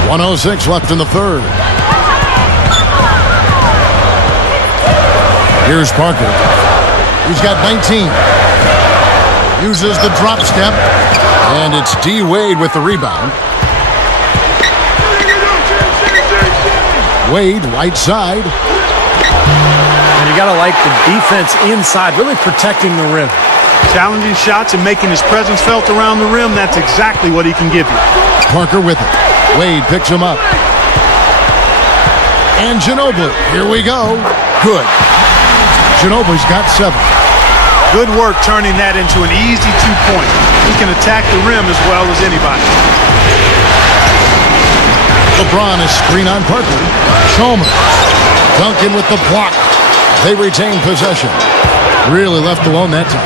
1:06 left in the third. Here's Parker. He's got 19. Uses the drop step. And it's D. Wade with the rebound. Wade, right side. And you got to like the defense inside, really protecting the rim. Challenging shots and making his presence felt around the rim. That's exactly what he can give you. Parker with it. Wade picks him up. And Ginobili. Here we go. Good. Ginobili's got 7. Good work turning that into an easy 2-point. He can attack the rim as well as anybody. LeBron is screen on Parker. Chalmers. Duncan with the block. They retain possession. Really left alone that time.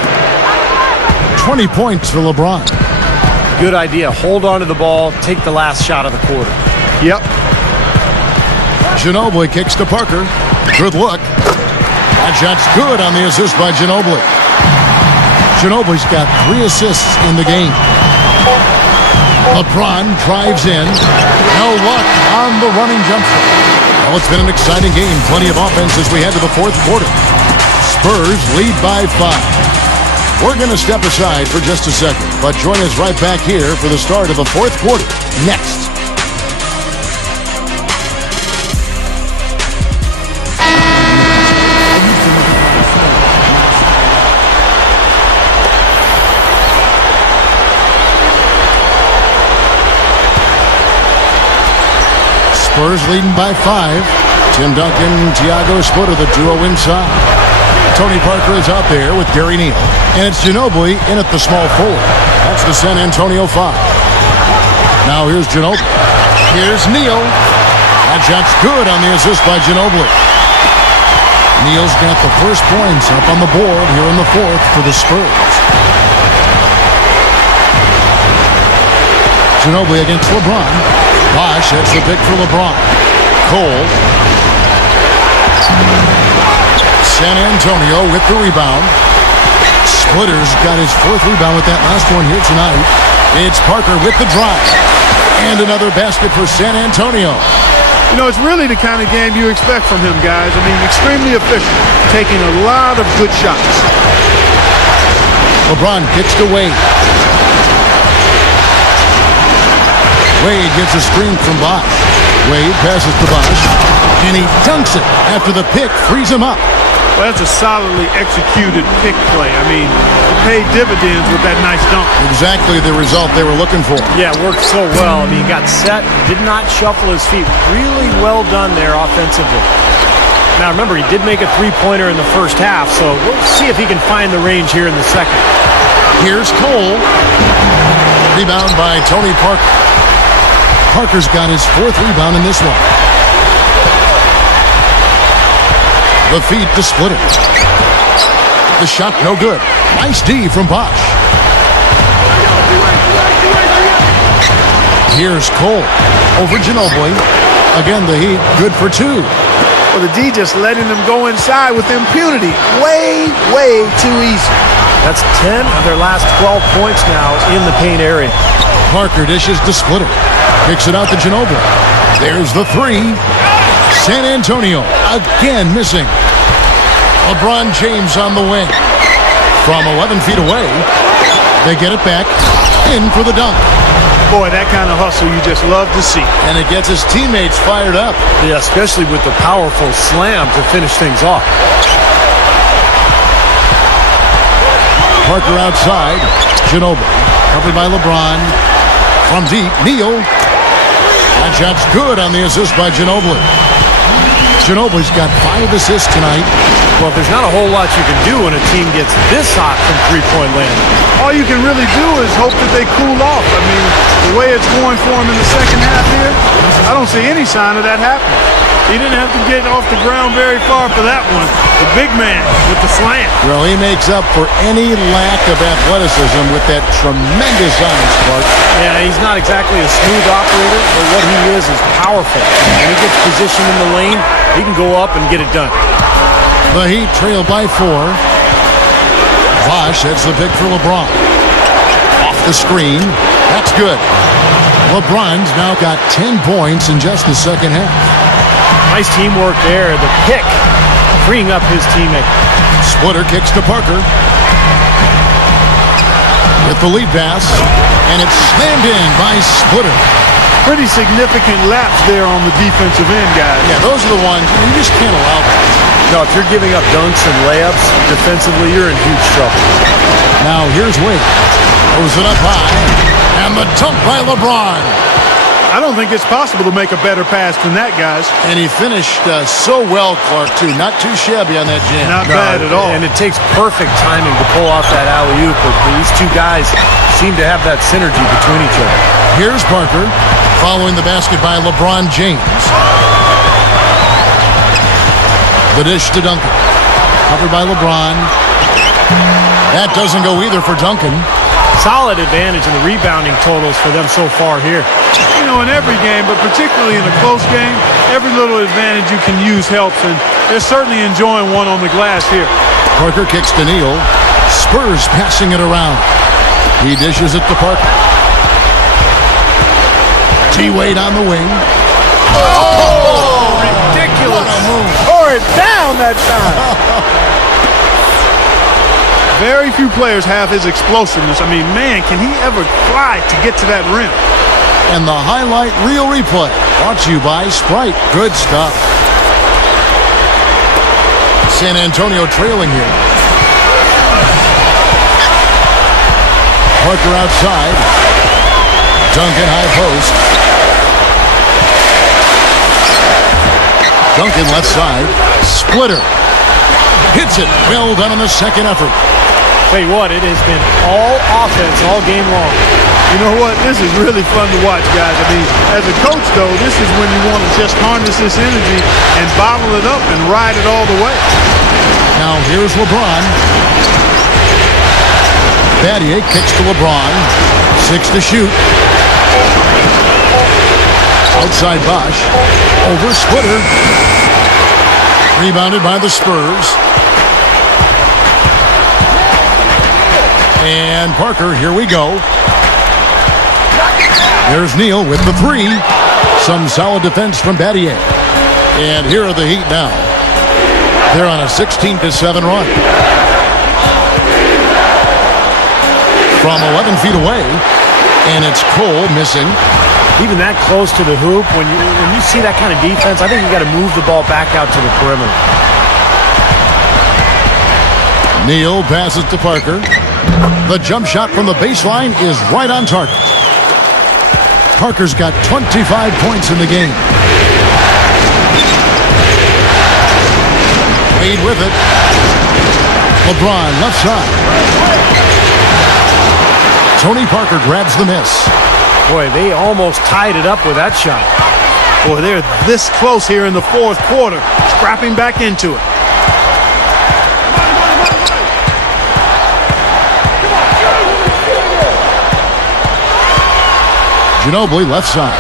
20 points for LeBron. Good idea. Hold on to the ball. Take the last shot of the quarter. Yep. Ginobili kicks to Parker. Good look. That shot's good on the assist by Ginobili. Ginobili's got 3 assists in the game. LeBron drives in. No luck on the running jump shot. Well, it's been an exciting game. Plenty of offense as we head to the fourth quarter. Spurs lead by 5. We're going to step aside for just a second, but join us right back here for the start of the fourth quarter next. Spurs leading by 5. Tim Duncan, Thiago Splitter, the duo inside. Tony Parker is out there with Gary Neal. And it's Ginobili in at the small forward. That's the San Antonio 5. Now here's Ginobili. Here's Neal. That shot's good on the assist by Ginobili. Neal's got the first points up on the board here in the fourth for the Spurs. Ginobili against LeBron. Bosh, that's the pick for LeBron. Cole. San Antonio with the rebound. Splitter's got his 4th rebound with that last one here tonight. It's Parker with the drive. And another basket for San Antonio. You know, it's really the kind of game you expect from him, guys. I mean, extremely efficient, taking a lot of good shots. LeBron kicks to Wade. Wade gets a screen from Bosh. Wade passes to Bosh, and he dunks it after the pick frees him up. Well, that's a solidly executed pick play. I mean, it paid dividends with that nice dunk. Exactly the result they were looking for. Yeah, it worked so well. I mean, he got set, did not shuffle his feet. Really well done there offensively. Now, remember, he did make a 3-pointer in the first half, so we'll see if he can find the range here in the second. Here's Cole. Rebound by Tony Parker. Parker's got his 4th rebound in this one. The feed to Splitter. The shot no good. Nice D from Bosh. Here's Cole over Ginobili. Again, the Heat good for 2. Well, the D just letting them go inside with impunity. Way, way too easy. That's 10 of their last 12 points now in the paint area. Parker dishes to Splitter. Kicks it out to Ginobili. There's the 3. San Antonio again missing. LeBron James on the wing. From 11 feet away, they get it back. In for the dunk. Boy, that kind of hustle you just love to see. And it gets his teammates fired up. Yeah, especially with the powerful slam to finish things off. Parker outside. Ginobili covered by LeBron. From deep, Neal. That shot's good on the assist by Ginobili. Ginobili's got 5 assists tonight. Well, there's not a whole lot you can do when a team gets this hot from three-point land. All you can really do is hope that they cool off. I mean, the way it's going for him in the second half here, I don't see any sign of that happening. He didn't have to get off the ground very far for that one. The big man with the slam. Well, he makes up for any lack of athleticism with that tremendous eyes, Clark. Yeah, he's not exactly a smooth operator, but what he is powerful. When he gets positioned in the lane, he can go up and get it done. The Heat trail by 4. Vosh hits the pick for LeBron. Off the screen. That's good. LeBron's now got 10 points in just the second half. Nice teamwork there. The pick freeing up his teammate. Splitter kicks to Parker. With the lead pass. And it's slammed in by Splitter. Pretty significant laps there on the defensive end, guys. Yeah, those are the ones you just can't allow that. No, if you're giving up dunks and layups defensively, you're in huge trouble. Now here's Wade. Throws it up high. And the dunk by LeBron. I don't think it's possible to make a better pass than that, guys. And he finished so well, Clark, too. Not too shabby on that jam. Not bad at all. And it takes perfect timing to pull off that alley-oop. But these two guys seem to have that synergy between each other. Here's Parker following the basket by LeBron James. The dish to Duncan. Covered by LeBron. That doesn't go either for Duncan. Solid advantage in the rebounding totals for them so far here. You know, in every game, but particularly in a close game, every little advantage you can use helps, and they're certainly enjoying one on the glass here. Parker kicks to Neal. Spurs passing it around. He dishes it to Parker. T-Wade on the wing. Oh, ridiculous. What a move. Tore it down that time. Very few players have his explosiveness. I mean, man, can he ever try to get to that rim? And the highlight reel replay brought to you by Sprite. Good stuff. San Antonio trailing here. Parker outside. Duncan high post. Duncan left side. Splitter. Hits it. Well done on the second effort. Tell you what, it has been all offense all game long. You know what? This is really fun to watch, guys. I mean, as a coach, though, this is when you want to just harness this energy and bottle it up and ride it all the way. Now here's LeBron. Battier kicks to LeBron. 6 to shoot. Outside Bosch. Over Splitter. Rebounded by the Spurs. And Parker, here we go. There's Neal with the 3. Some solid defense from Battier. And here are the Heat now. They're on a 16-7 run. From 11 feet away. And it's Cole missing. Even that close to the hoop, when you see that kind of defense, I think you got to move the ball back out to the perimeter. Neal passes to Parker. The jump shot from the baseline is right on target. Parker's got 25 points in the game. Wade with it. LeBron left side. Tony Parker grabs the miss. Boy, they almost tied it up with that shot. Boy, they're this close here in the fourth quarter, scrapping back into it. Ginobili, left side.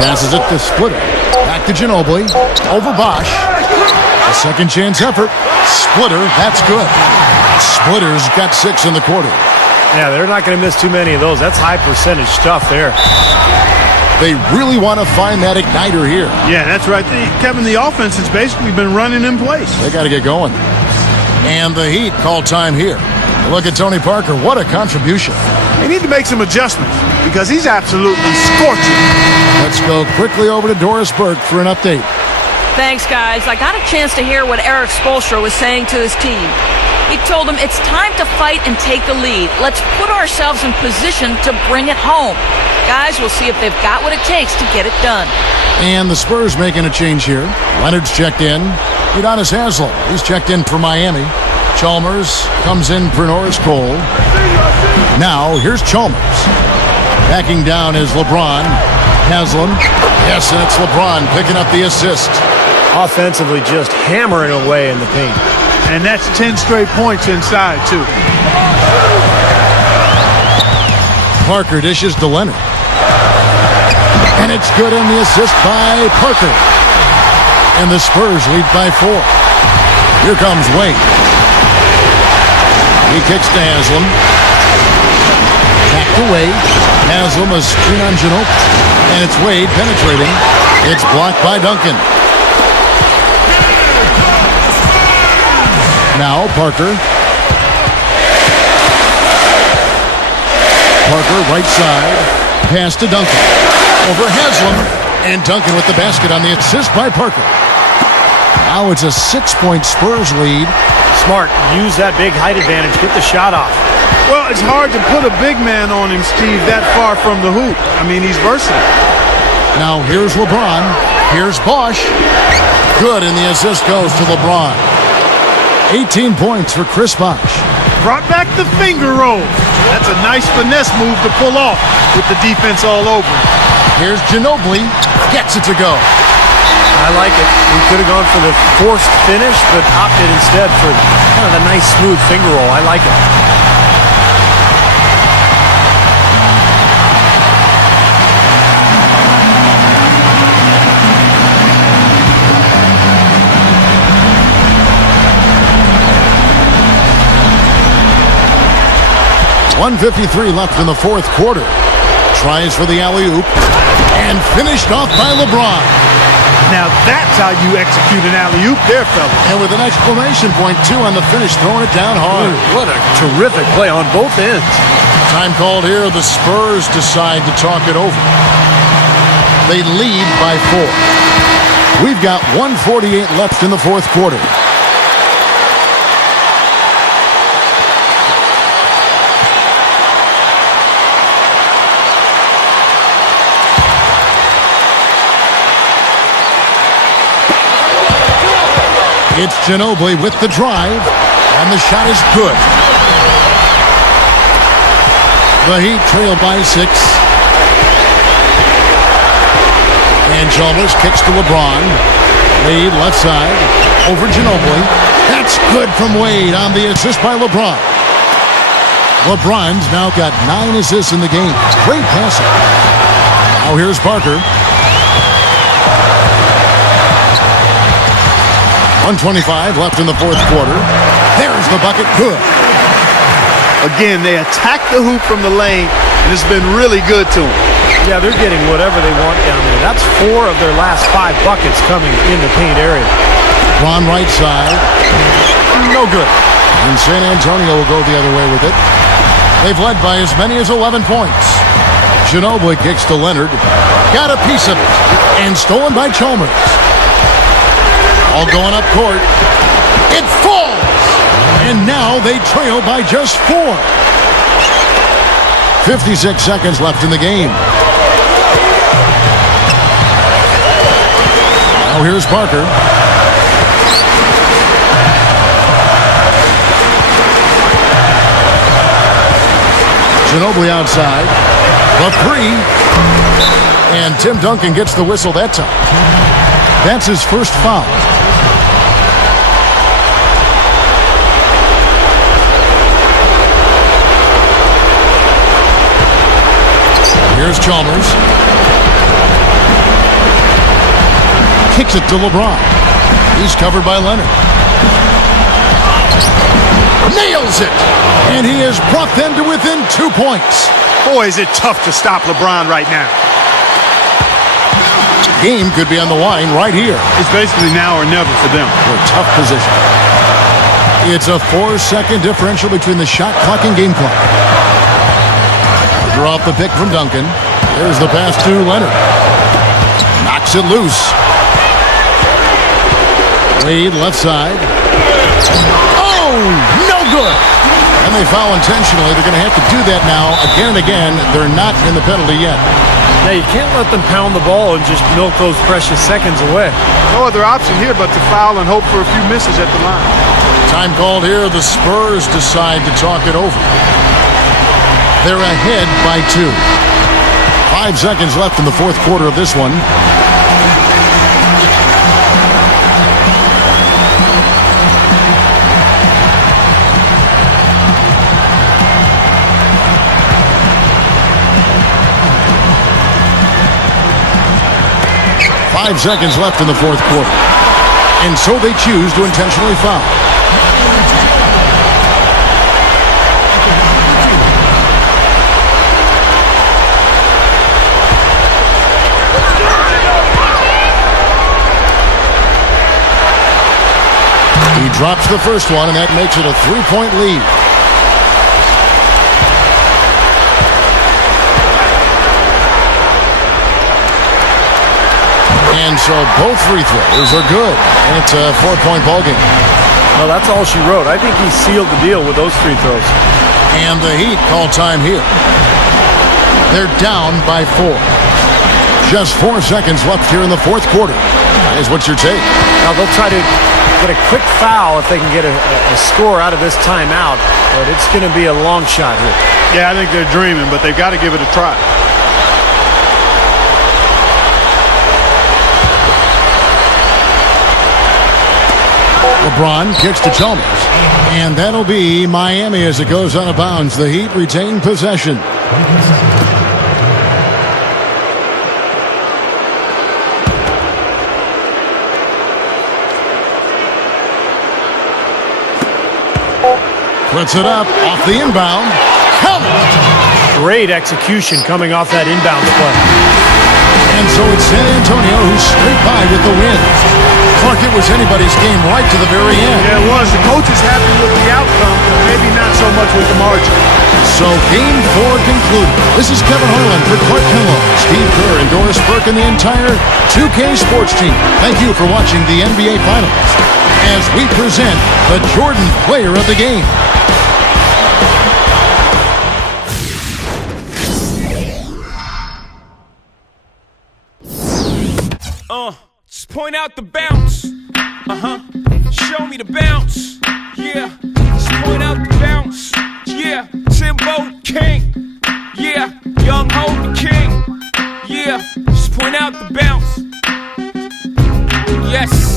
Passes it to Splitter. Back to Ginobili. Over Bosch. A second chance effort. Splitter, that's good. Splitter's got 6 in the quarter. Yeah, they're not going to miss too many of those. That's high percentage stuff there. They really want to find that igniter here. Yeah, that's right. Kevin, the offense has basically been running in place. They got to get going. And the Heat call time here. Look at Tony Parker. What a contribution. They need to make some adjustments because he's absolutely scorching. Let's go quickly over to Doris Burke for an update. Thanks, guys. I got a chance to hear what Eric Spoelstra was saying to his team. He told them it's time to fight and take the lead. Let's put ourselves in position to bring it home. Guys, we'll see if they've got what it takes to get it done. And the Spurs making a change here. Leonard's checked in. Udonis Haslem, he's checked in for Miami. Chalmers comes in for Norris Cole. Now, here's Chalmers. Backing down is LeBron. Haslem. Yes, and it's LeBron picking up the assist. Offensively, just hammering away in the paint. And that's 10 straight points inside, too. Parker dishes to Leonard. And it's good on the assist by Parker. And the Spurs lead by 4. Here comes Wade. He kicks to Haslem. Back to Wade. Haslem, a screen on Ginobili. And it's Wade penetrating. It's blocked by Duncan. Now Parker. Parker, right side. Pass to Duncan. Over Haslem. And Duncan with the basket on the assist by Parker. Now it's a 6-point Spurs lead. Smart. Use that big height advantage. Get the shot off. Well, it's hard to put a big man on him, Steve, that far from the hoop. I mean, he's versatile. Now here's LeBron. Here's Bosch. Good, and the assist goes to LeBron. 18 points for Chris Bosch. Brought back the finger roll. That's a nice finesse move to pull off with the defense all over him. Here's Ginobili. Gets it to go. I like it. We could have gone for the forced finish, but opted instead for kind of a nice smooth finger roll. I like it. .153 left in the fourth quarter. Tries for the alley-oop. And finished off by LeBron. Now that's how you execute an alley-oop there, fella. And with an exclamation point, too, on the finish, throwing it down hard. What a terrific play on both ends. Time called here. The Spurs decide to talk it over. They lead by 4. We've got 1:48 left in the fourth quarter. It's Ginobili with the drive, and the shot is good. The Heat trail by 6. And Chalmers kicks to LeBron. Wade left side, over Ginobili. That's good from Wade on the assist by LeBron. LeBron's now got 9 assists in the game. Great passing. Now here's Parker. 1:25 left in the fourth quarter. There's the bucket. Good. Again, they attack the hoop from the lane, and it's been really good to them. Yeah, they're getting whatever they want down there. That's 4 of their last 5 buckets coming in the paint area. Ron right side. No good. And San Antonio will go the other way with it. They've led by as many as 11 points. Ginobili kicks to Leonard. Got a piece of it. And stolen by Chalmers. All going up court. It falls! And now they trail by just 4. 56 seconds left in the game. Now here's Parker. Ginobili outside. The 3. And Tim Duncan gets the whistle that time. That's his first foul. Here's Chalmers. Kicks it to LeBron. He's covered by Leonard. Nails it! And he has brought them to within 2 points. Boy, is it tough to stop LeBron right now. Game could be on the line right here. It's basically now or never for them. A tough position. It's a 4-second differential between the shot clock and game clock. Drop the pick from Duncan. There's the pass to Leonard. Knocks it loose. Wade left side. Oh, no good. And they foul intentionally. They're going to have to do that now again and again. They're not in the penalty yet. Now, you can't let them pound the ball and just milk those precious seconds away. No other option here but to foul and hope for a few misses at the line. Time called here. The Spurs decide to talk it over. They're ahead by 2. 5 seconds left in the fourth quarter of this one. Five seconds left in the fourth quarter. And so they choose to intentionally foul. He drops the first one, and that makes it a 3-point lead. And so both free throws are good. And it's a 4-point ballgame. Well, that's all she wrote. I think he sealed the deal with those free throws. And the Heat call time here. They're down by 4. Just 4 seconds left here in the fourth quarter. That is what's your take? Now they'll try to get a quick foul if they can get a score out of this timeout. But it's going to be a long shot here. Yeah, I think they're dreaming, but they've got to give it a try. LeBron kicks to Chalmers. And that'll be Miami as it goes out of bounds. The Heat retain possession. Puts it up off the inbound. Great execution coming off that inbound play. And so it's San Antonio who's straight by with the win. Clark, it was anybody's game right to the very end. Yeah, it was. The coach is happy with the outcome, but maybe not so much with the margin. So game 4 concluded. This is Kevin Harlan for Clark Kinlow, Steve Kerr, and Doris Burke, and the entire 2K Sports team. Thank you for watching the NBA Finals as we present the Jordan Player of the Game. Just point out the bounce. Show me the bounce. Yeah. Just point out the bounce. Yeah. Timbo King. Yeah. Young Ho the King. Yeah. Just point out the bounce. Yes.